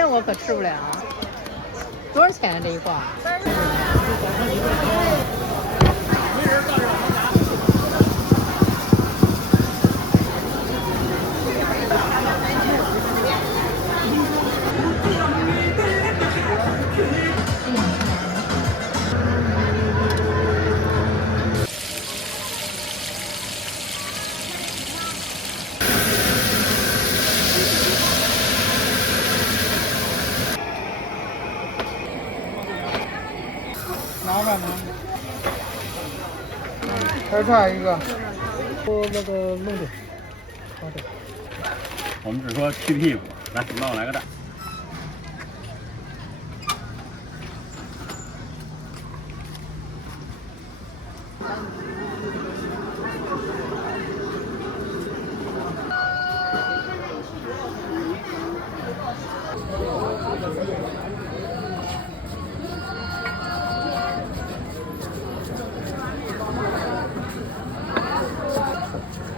天我可吃不了。多少钱啊这一块？拿吧，还差一个，那个弄的，好的。我们只说去屁股，来，你帮我来个蛋。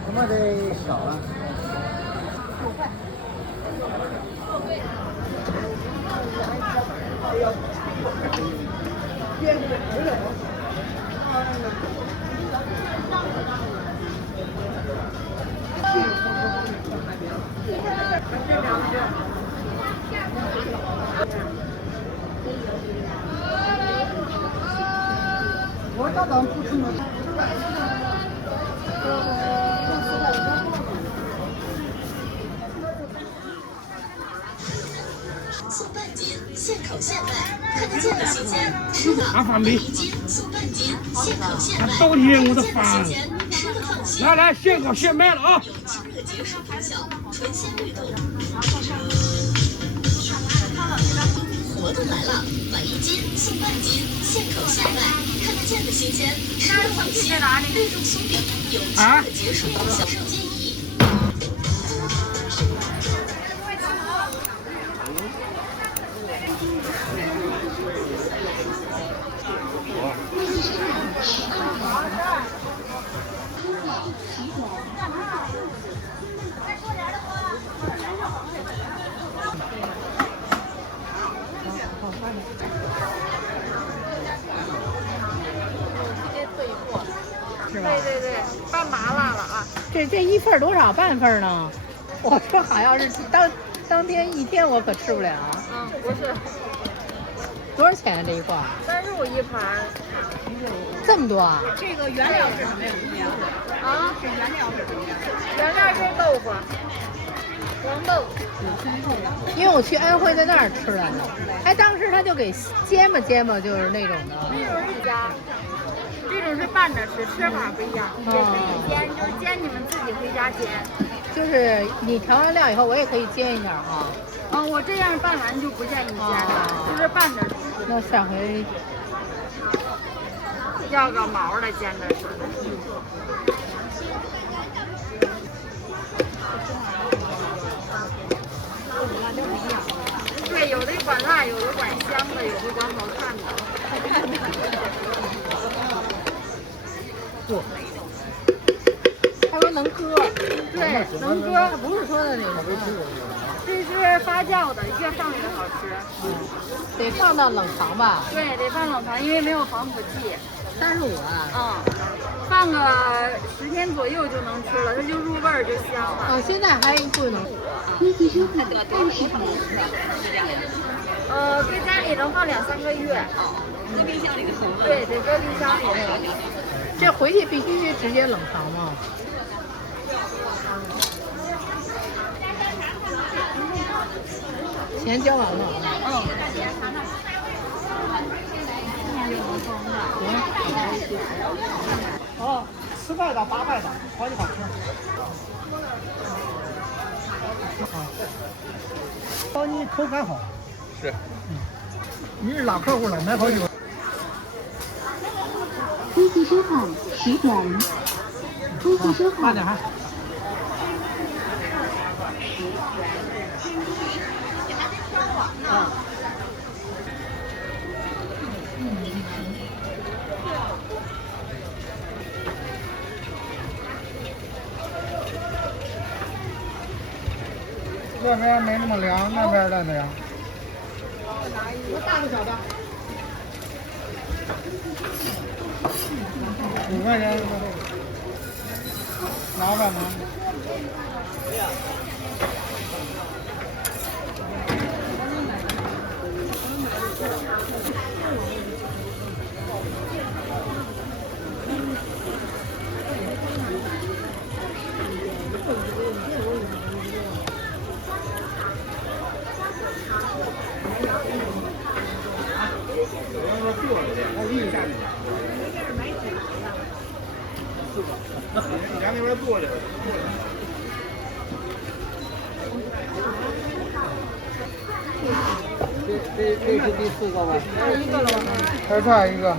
他妈的少了。我大胆不吃了。送半斤，现烤现卖，看得见的新鲜。是的，每一斤送半斤，现烤现卖，看得见的新鲜，吃的放心。来，现烤现卖了啊！有清热解暑功效，纯鲜绿豆。活动来了，买1斤送半斤，现烤现卖，看得见的新鲜，吃的放心。绿豆松饼有清热解暑功效，上建议。是吧？对，拌麻辣了啊！这一份多少？半份呢？我说好要是当天一天我可吃不了。不是，多少钱啊这一块？35一盘。这么多啊？这个原料是什么呀？啊？这原料是什么呀？原料是豆腐，黄豆。因为我去安徽在那儿吃来的，哎，当时他就给煎吧，就是那种的。这种是加，这种是拌着吃，吃法不一样，也可以煎，就是煎你们自己回家煎。就是你调完料以后，我也可以煎一下啊。我这样拌完就不建议煎了，就是拌着吃。那上回要个毛的煎着吃。对，有的管辣，有的管香的，有的管好看的。他说能搁，对，能搁，他不是说的那种。这是发酵的，越放越好吃。得放到冷藏吧？对，得放冷藏，因为没有防腐剂。35啊。放个10天左右就能吃了，它就入味儿就香了。现在还不能。搁家里能放2、3个月。搁冰箱里头。对，得搁冰箱里头。这回去必须直接冷藏吗？钱交完了。吃败的8败的，好几把车。包你口感好。是。你是老客户了，买好久。微信收款10元。微信收款。慢点哈。这边没那么凉，那边的凉。大的小的。5块钱，拿吧拿。你家那边坐着。这是第4个吧？还1个了吧？还差1个。哦，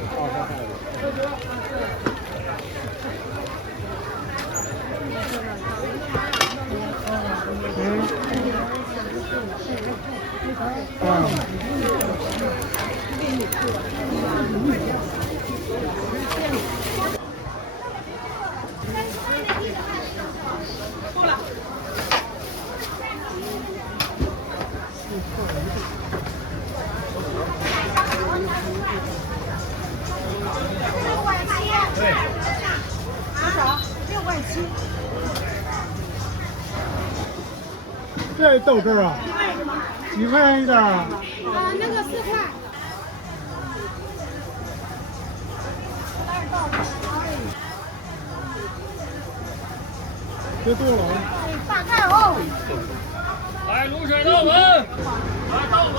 还差1个。这豆汁儿啊？几块钱一袋啊？那个4块。别多了啊！大概哦。来卤水豆粉，来豆腐。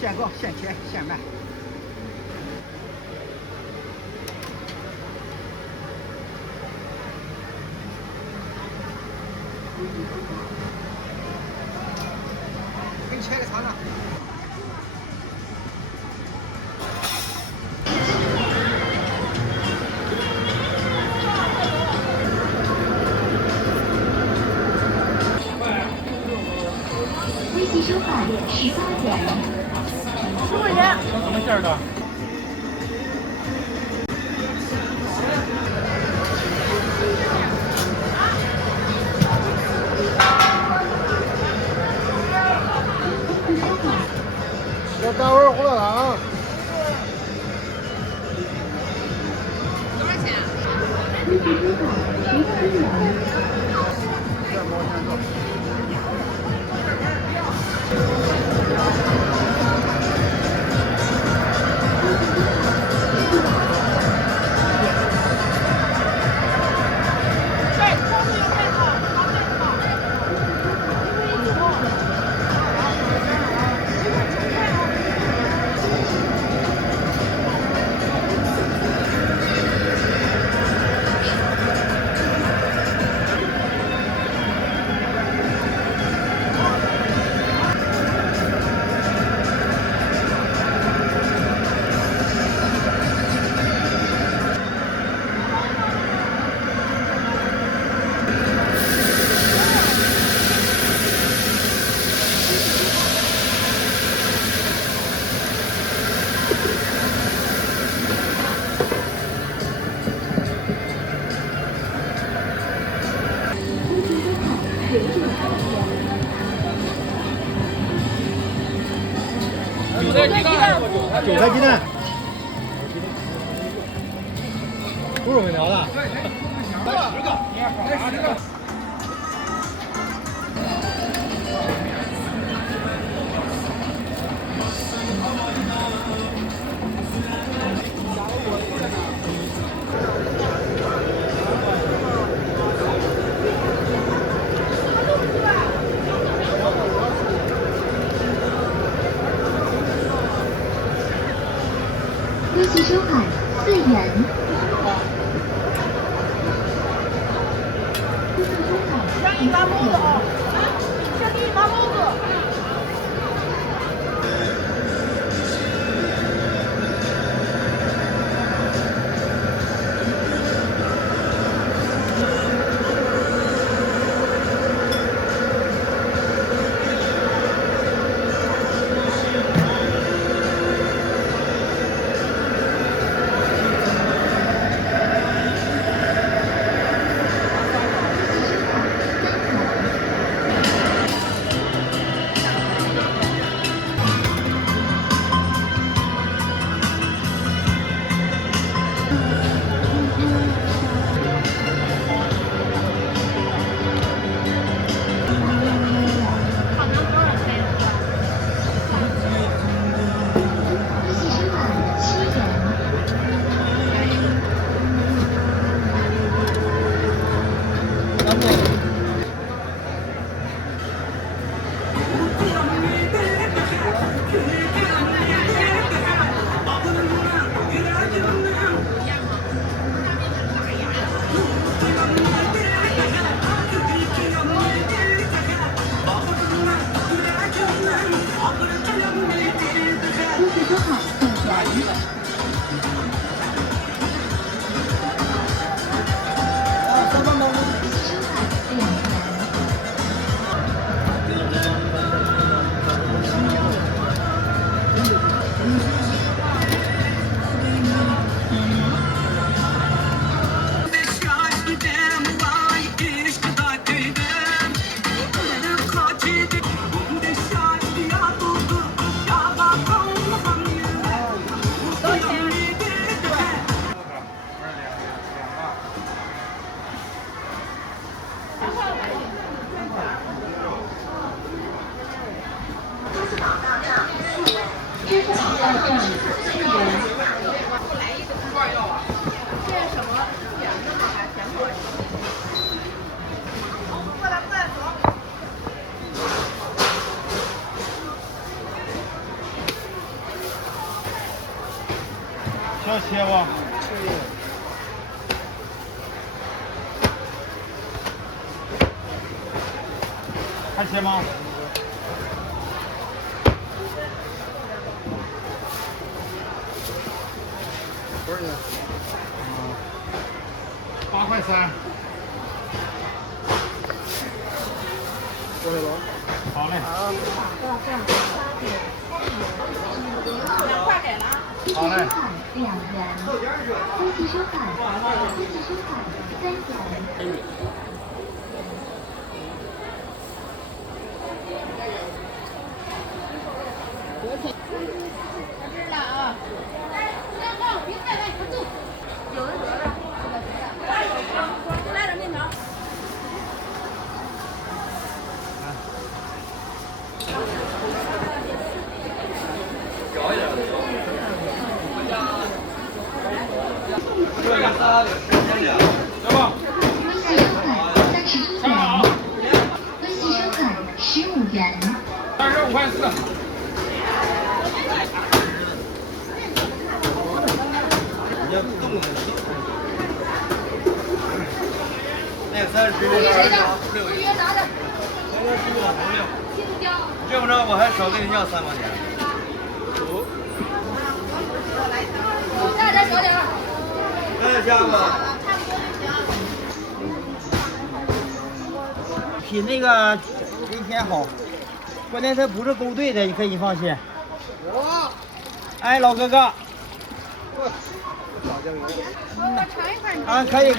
现购现切现卖。给你切个长的。微信收款18点。10块钱。什么馅的？要单味胡辣汤。多少钱？微信收款17元。现包现做。韭菜鸡蛋，不是我们聊的。10个，来10个。微信收款4元。生意发包子啊！生意发包子。想切吗？还切吗？多少钱？8块3。过来了。好嘞。好嘞。2元。微信收款3元。35元。35块4。你要动的。那个30六元。这么着我还少给你要3毛钱。大点小点。再加吧。品那个没填好，关键它不是勾兑的，你可以放心。哎，老哥哥。啊，可以。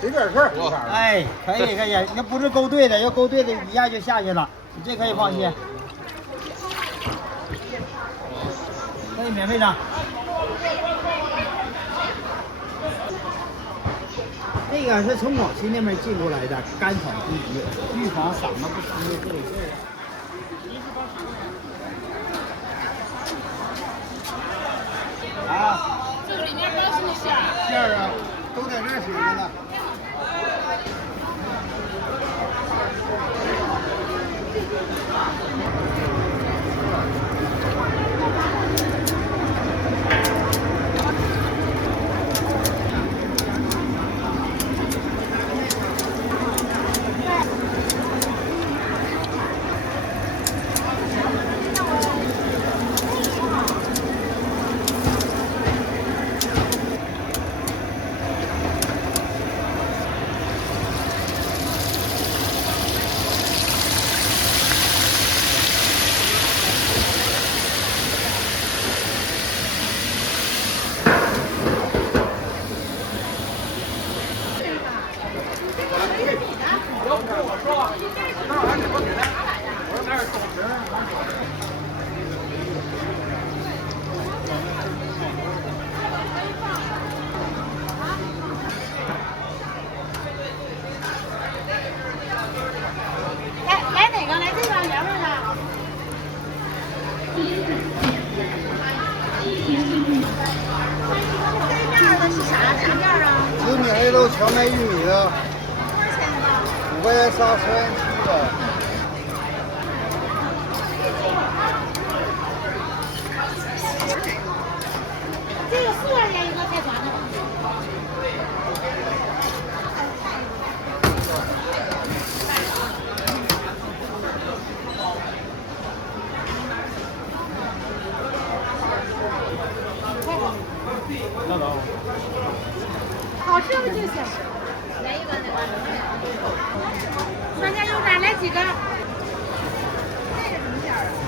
随便事儿。哎，可以，那不是勾兑的，要勾兑的一下就下去了，你这可以放心。可以免费的。这个是从广西那边进过来的甘草猪蹄，预防嗓子不通的这种事儿。啊，这个里面包什么馅儿？馅儿啊，都在这儿写着呢。来哪个？来这个原味的。这面的是啥面啊？紫米黑豆荞麦玉米的，多少钱的？ 5块钱仨，10元7个。这个4块钱一个太传了。好吃不就行？来一个那个。酸甜油炸来几个？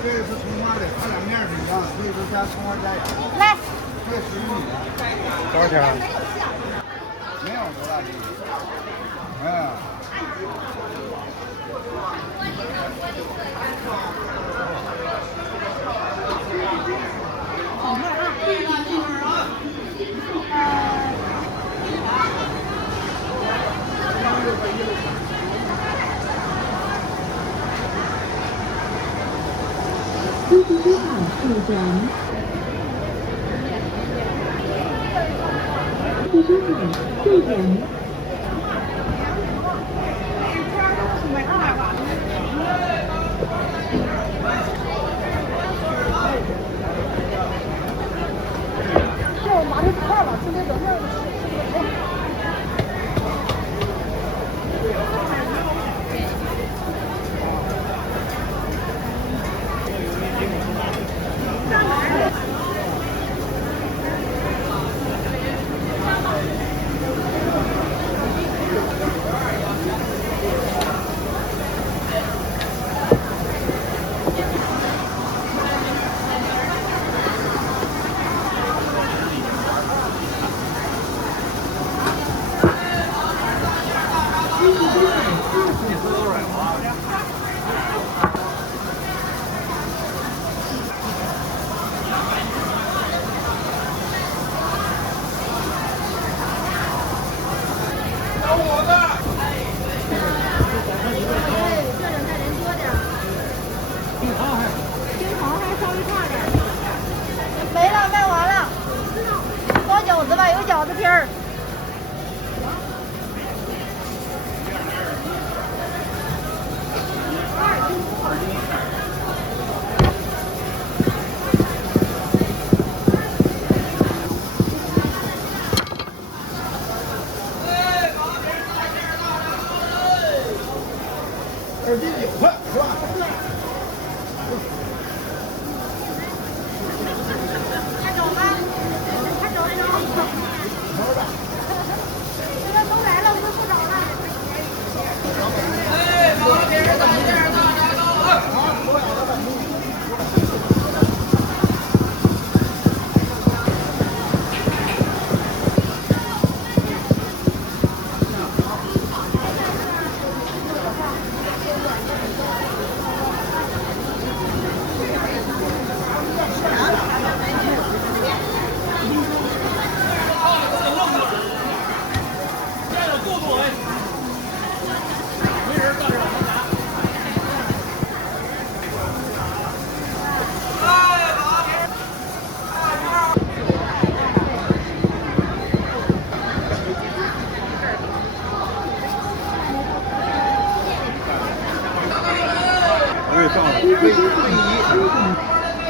这个是葱花的，它两面是一样的，所以说加葱花加盐。来，这个10米的，多少钱？没有多大力。飞机机场入站。飞机场入站。司机收款安检。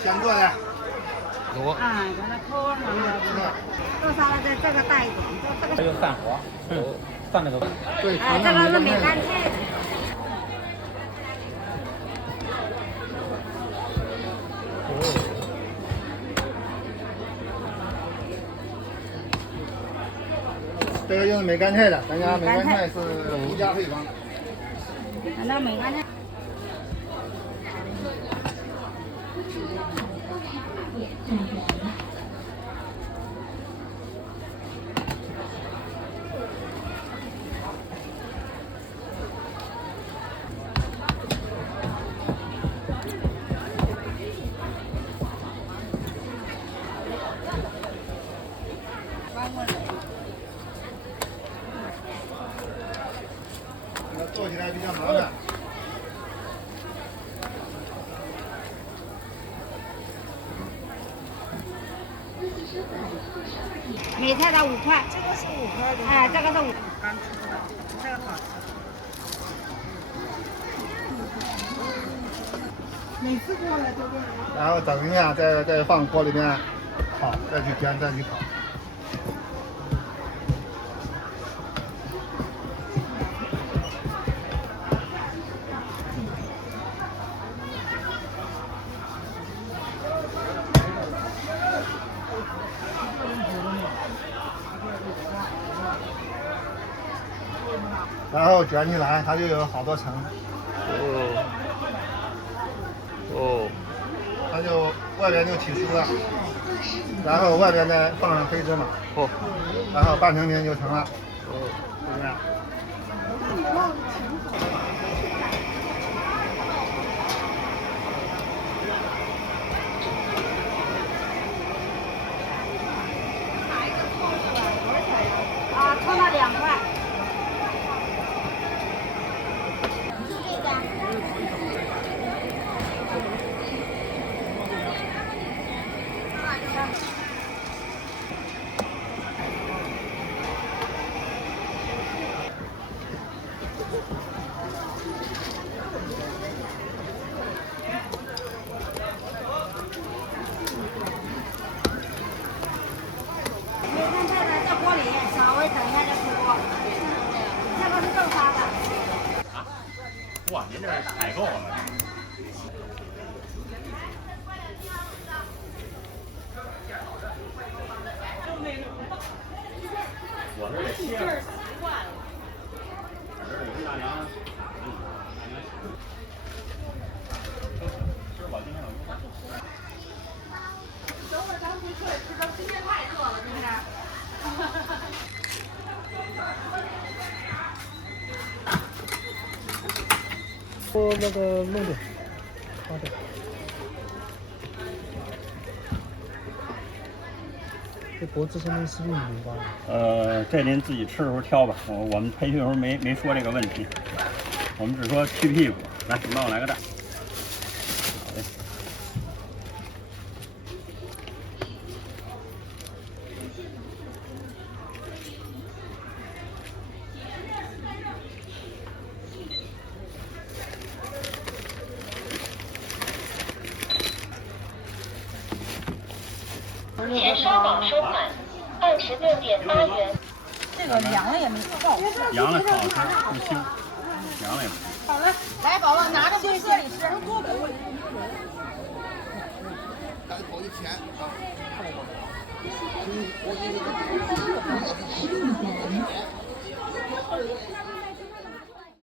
先做的。多。啊，把它抠上了，做啥了？这个大一点，这个。还有散活，散那个。对，哎，这个是梅干菜。这个就是梅干菜的，咱家梅干菜是独家配方。那个梅干菜。做起来比较麻烦。梅菜的5块，这个是5块的，哎，这个是5。刚吃的，这个好吃。然后等一下再放锅里面烤，再去煎再去烤。然后卷起来，它就有好多层。哦，它就外边就起酥了，然后外边再放上黑芝麻，哦，然后半成品就成了。哦，就这样。啊，抽了2块。在锅里稍微等一下就出锅，这个是正发的。哇，您这采购了。我这得切。这儿习惯了。这儿有大梁。吃吧，今天有。等会儿咱们回去吃的，今天太热了，今天。我那个弄点，好的。这脖子上面是不是有疤？这您自己吃的时候挑吧。我们培训的时候没说这个问题，我们只说去屁股。来，你帮我来个蛋。好嘞。前稍等收款，26.8元。这个凉了也没爆。羊了烤吃不腥，羊了也不腥。好了，来，宝宝拿着去这里吃。10.0